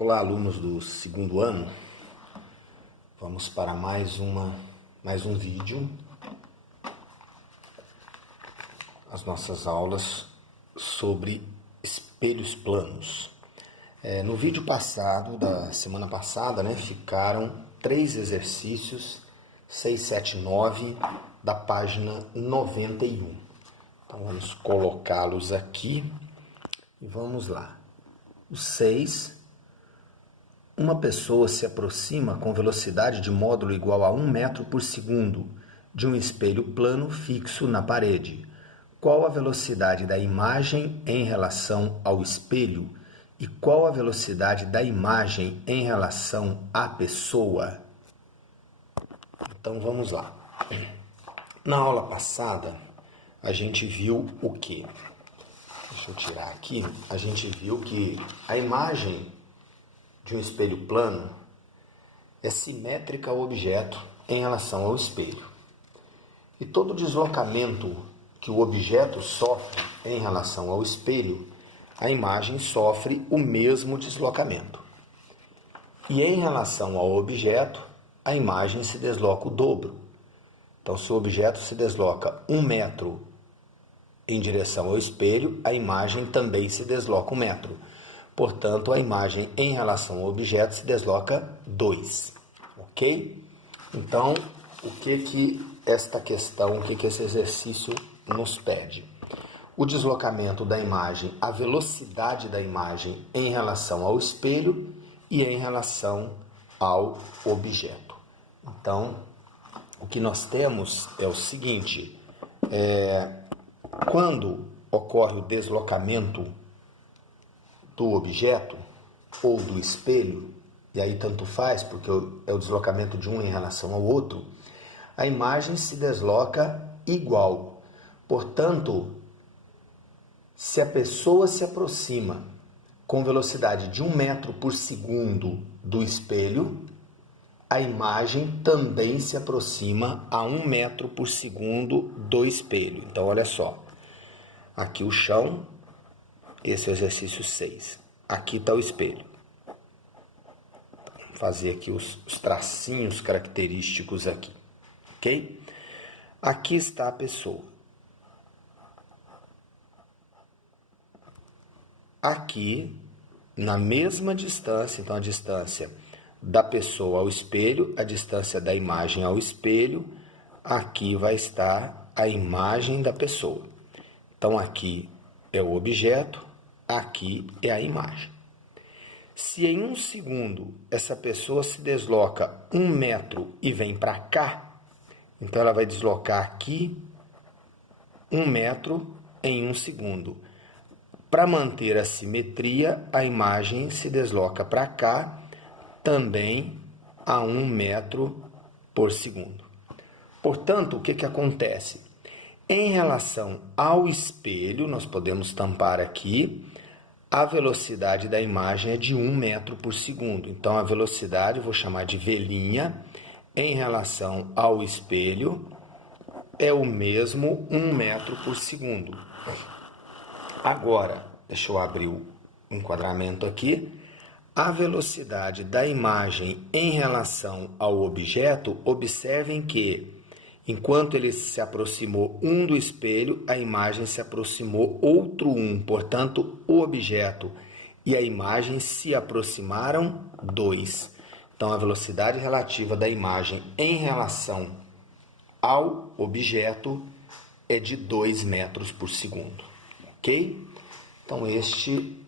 Olá, alunos do segundo ano. Vamos para mais um vídeo. As nossas aulas sobre espelhos planos. No vídeo passado, da semana passada, ficaram 3 exercícios, 6, 7, 9, da página 91. Então, vamos colocá-los aqui e vamos lá. O 6... Uma pessoa se aproxima com velocidade de módulo igual a 1 metro por segundo de um espelho plano fixo na parede. Qual a velocidade da imagem em relação ao espelho e qual a velocidade da imagem em relação à pessoa? Então vamos lá. Na aula passada, a gente viu o quê? Deixa eu tirar aqui. A gente viu que a imagem de um espelho plano é simétrica ao objeto em relação ao espelho. E todo deslocamento que o objeto sofre em relação ao espelho, a imagem sofre o mesmo deslocamento. E em relação ao objeto, a imagem se desloca o dobro. Então, se o objeto se desloca 1 metro em direção ao espelho, a imagem também se desloca 1 metro. Portanto, a imagem em relação ao objeto se desloca 2, ok? Então, o que esta questão, o que esse exercício nos pede? O deslocamento da imagem, a velocidade da imagem em relação ao espelho e em relação ao objeto. Então, o que nós temos é o seguinte, quando ocorre o deslocamento do objeto ou do espelho, e aí tanto faz, porque é o deslocamento de um em relação ao outro, a imagem se desloca igual. Portanto, se a pessoa se aproxima com velocidade de 1 metro por segundo do espelho, a imagem também se aproxima a 1 metro por segundo do espelho. Então, olha só, aqui o chão. Esse é o exercício 6. Aqui está o espelho. Vou fazer aqui os tracinhos característicos aqui, ok? Aqui está a pessoa. Aqui, na mesma distância, então a distância da pessoa ao espelho, a distância da imagem ao espelho, aqui vai estar a imagem da pessoa. Então, aqui é o objeto, aqui é a imagem. Se em 1 segundo essa pessoa se desloca 1 metro e vem para cá, então ela vai deslocar aqui 1 metro em 1 segundo. Para manter a simetria, a imagem se desloca para cá também a 1 metro por segundo. Portanto, o que acontece? Em relação ao espelho, nós podemos tampar aqui, a velocidade da imagem é de 1 metro por segundo. Então, a velocidade, vou chamar de V', em relação ao espelho, é o mesmo 1 metro por segundo. Agora, deixa eu abrir o enquadramento aqui. A velocidade da imagem em relação ao objeto, observem que enquanto ele se aproximou 1 do espelho, a imagem se aproximou outro 1. Portanto, o objeto e a imagem se aproximaram 2. Então, a velocidade relativa da imagem em relação ao objeto é de 2 metros por segundo. Ok? Então, este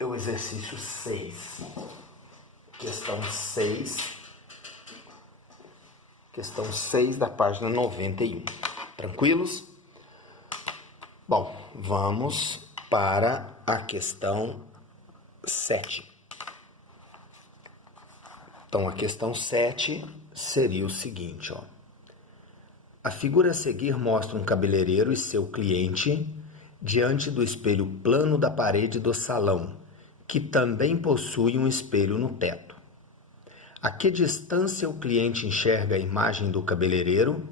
é o exercício 6. Questão 6. Questão 6 da página 91. Tranquilos? Bom, vamos para a questão 7. Então, a questão 7 seria o seguinte, ó. A figura a seguir mostra um cabeleireiro e seu cliente diante do espelho plano da parede do salão, que também possui um espelho no teto. A que distância o cliente enxerga a imagem do cabeleireiro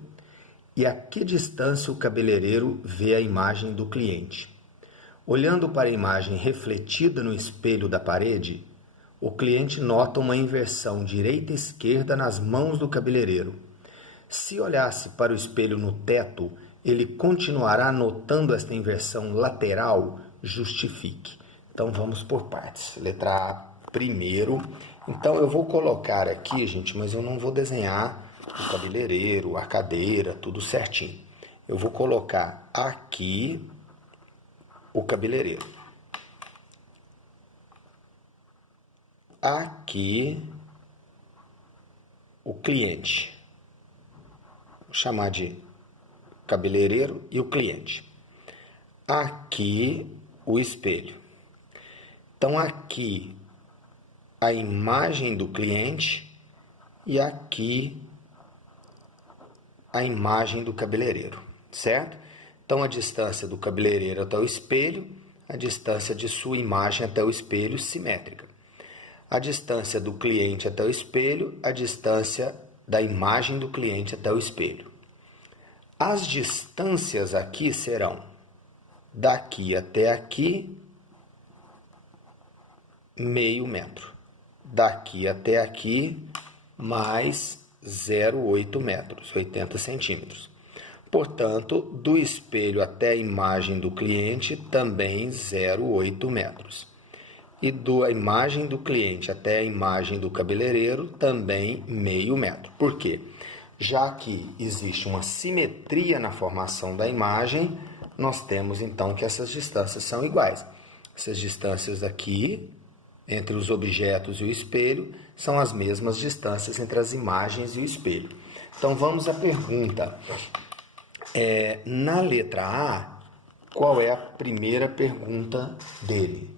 e a que distância o cabeleireiro vê a imagem do cliente? Olhando para a imagem refletida no espelho da parede, o cliente nota uma inversão direita-esquerda nas mãos do cabeleireiro. Se olhasse para o espelho no teto, ele continuará notando esta inversão lateral? Justifique. Então vamos por partes. Letra A primeiro. Então eu vou colocar aqui, gente, mas eu não vou desenhar o cabeleireiro, a cadeira, tudo certinho. Eu vou colocar aqui o cabeleireiro. Aqui o cliente. Vou chamar de cabeleireiro e o cliente. Aqui o espelho. Então aqui a imagem do cliente e aqui a imagem do cabeleireiro, certo? Então a distância do cabeleireiro até o espelho, a distância de sua imagem até o espelho simétrica. A distância do cliente até o espelho, a distância da imagem do cliente até o espelho. As distâncias aqui serão daqui até aqui, meio metro. Daqui até aqui, mais 0,8 metros, 80 centímetros. Portanto, do espelho até a imagem do cliente, também 0,8 metros. E da imagem do cliente até a imagem do cabeleireiro, também meio metro. Por quê? Já que existe uma simetria na formação da imagem, nós temos então que essas distâncias são iguais. Essas distâncias aqui, entre os objetos e o espelho, são as mesmas distâncias entre as imagens e o espelho. Então vamos à pergunta. Na letra A, qual é a primeira pergunta dele?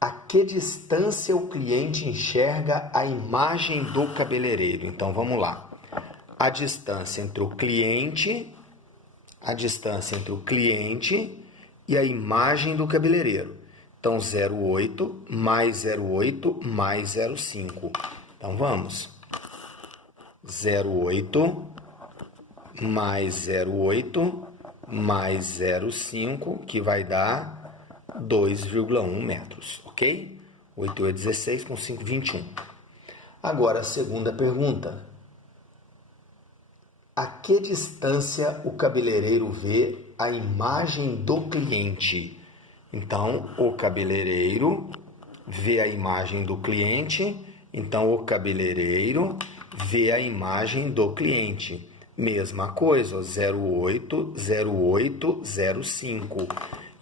A que distância o cliente enxerga a imagem do cabeleireiro? Então vamos lá. A distância entre o cliente e a imagem do cabeleireiro. Então 0,8 mais 0,8 mais 0,5. Então vamos. 0,8 mais 0,8 mais 0,5, que vai dar 2,1 metros, ok? 8 é 16, com 5, 21. Agora, a segunda pergunta. A que distância o cabeleireiro vê a imagem do cliente? Então, o cabeleireiro vê a imagem do cliente, então o cabeleireiro vê a imagem do cliente. Mesma coisa, 0,8, 0,8, 0,5.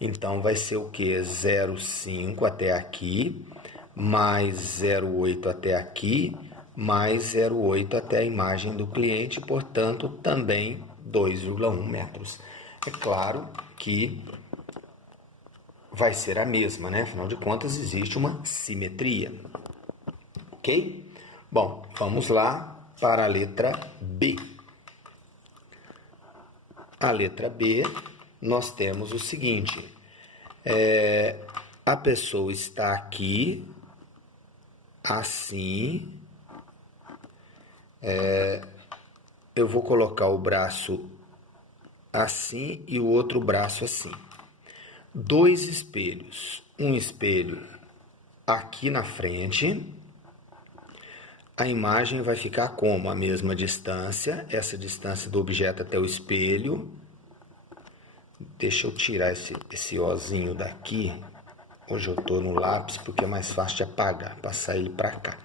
Então, vai ser o quê? 0,5 até aqui, mais 0,8 até aqui, mais 0,8 até a imagem do cliente, portanto, também 2,1 metros. É claro que vai ser a mesma, né? Afinal de contas, existe uma simetria. Ok? Bom, vamos lá para a letra B. A letra B, nós temos o seguinte. A pessoa está aqui, assim. Eu vou colocar o braço assim e o outro braço assim. Dois espelhos. Um espelho aqui na frente. A imagem vai ficar como? A mesma distância. Essa distância do objeto até o espelho. Deixa eu tirar esse ozinho daqui. Hoje eu estou no lápis porque é mais fácil de apagar. Passar ele para cá.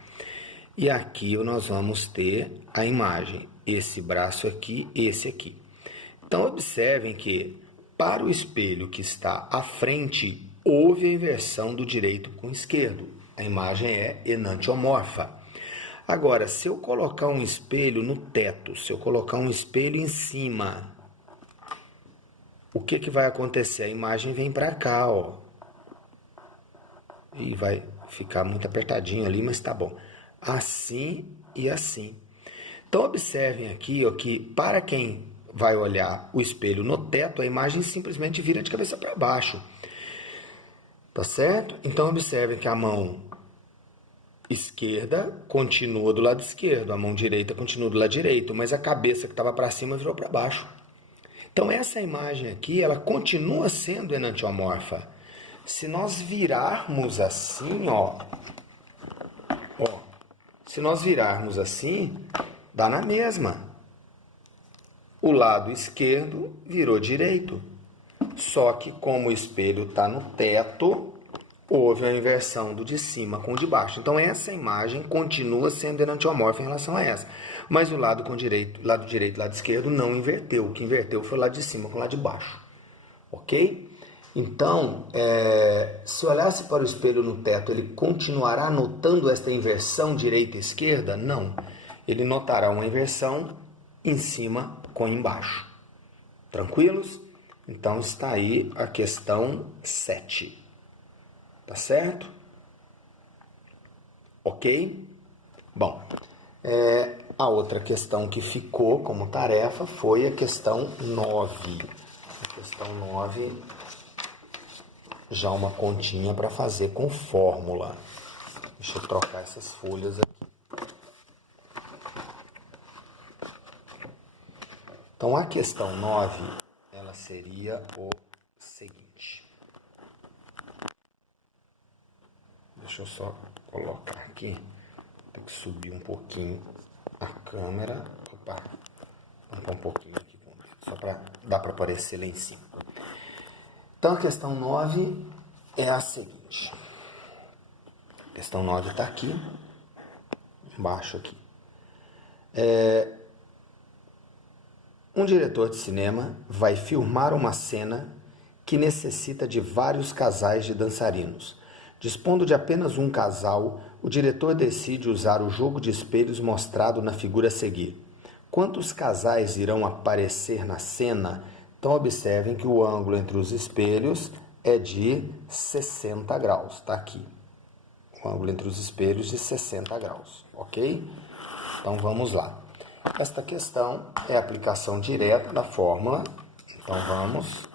E aqui nós vamos ter a imagem. Esse braço aqui, esse aqui. Então, observem que para o espelho que está à frente, houve a inversão do direito com o esquerdo. A imagem é enantiomorfa. Agora, se eu colocar um espelho no teto, se eu colocar um espelho em cima, o que vai acontecer? A imagem vem para cá, ó. E vai ficar muito apertadinho ali, mas tá bom. Assim e assim. Então, observem aqui, ó, que para quem vai olhar o espelho no teto, a imagem simplesmente vira de cabeça para baixo. Tá certo? Então, observem que a mão esquerda continua do lado esquerdo, a mão direita continua do lado direito, mas a cabeça que estava para cima virou para baixo. Então, essa imagem aqui, ela continua sendo enantiomorfa. Se nós virarmos assim, ó, Ó, se nós virarmos assim, dá na mesma. O lado esquerdo virou direito. Só que como o espelho está no teto, houve a inversão do de cima com o de baixo. Então essa imagem continua sendo enantiomorfa em relação a essa. Mas o lado direito e lado esquerdo não inverteu. O que inverteu foi o lado de cima com o lado de baixo. Ok? Então, se olhasse para o espelho no teto, ele continuará notando esta inversão direita e esquerda? Não. Ele notará uma inversão em cima com embaixo. Tranquilos? Então está aí a questão 7. Tá certo? Ok? Bom, a outra questão que ficou como tarefa foi a questão 9. A questão 9, já uma continha para fazer com fórmula. Deixa eu trocar essas folhas aqui. Então, a questão 9, ela seria o seguinte. Deixa eu só colocar aqui. Tem que subir um pouquinho a câmera. Opa, vou pôr um pouquinho aqui, só para dar para aparecer lá em cima. Então, a questão 9 é a seguinte. A questão 9 está aqui, embaixo aqui. Um diretor de cinema vai filmar uma cena que necessita de vários casais de dançarinos. Dispondo de apenas um casal, o diretor decide usar o jogo de espelhos mostrado na figura a seguir. Quantos casais irão aparecer na cena? Então, observem que o ângulo entre os espelhos é de 60 graus. Está aqui. O ângulo entre os espelhos de 60 graus. Ok? Então, vamos lá. Esta questão é a aplicação direta da fórmula. Então, vamos.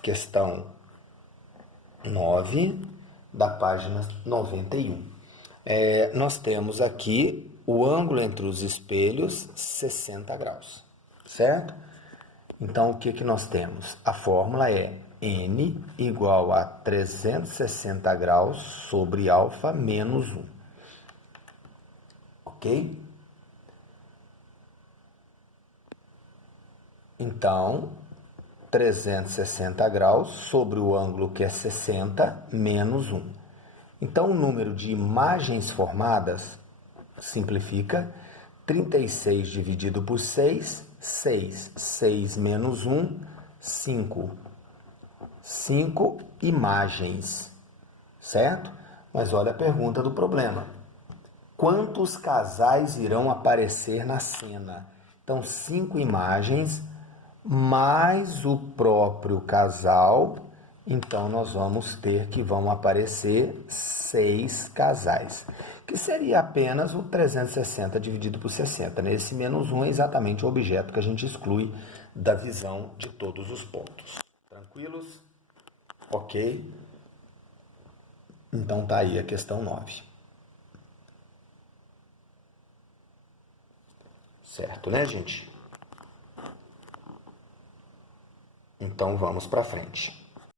Questão 9, da página 91. Nós temos aqui o ângulo entre os espelhos, 60 graus, certo? Então, o que nós temos? A fórmula é n igual a 360 graus sobre alfa menos 1. Ok? Então, 360 graus sobre o ângulo que é 60 menos 1. Então, o número de imagens formadas simplifica. 36 dividido por 6, 6. 6 menos 1, 5. 5 imagens, certo? Mas olha a pergunta do problema. Quantos casais irão aparecer na cena? Então, 5 imagens mais o próprio casal. Então, nós vamos ter que vão aparecer 6 casais, que seria apenas o 360 dividido por 60. Esse menos 1 é exatamente o objeto que a gente exclui da visão de todos os pontos. Tranquilos? Ok? Então, tá aí a questão 9. Certo, né, gente? Então, vamos para frente.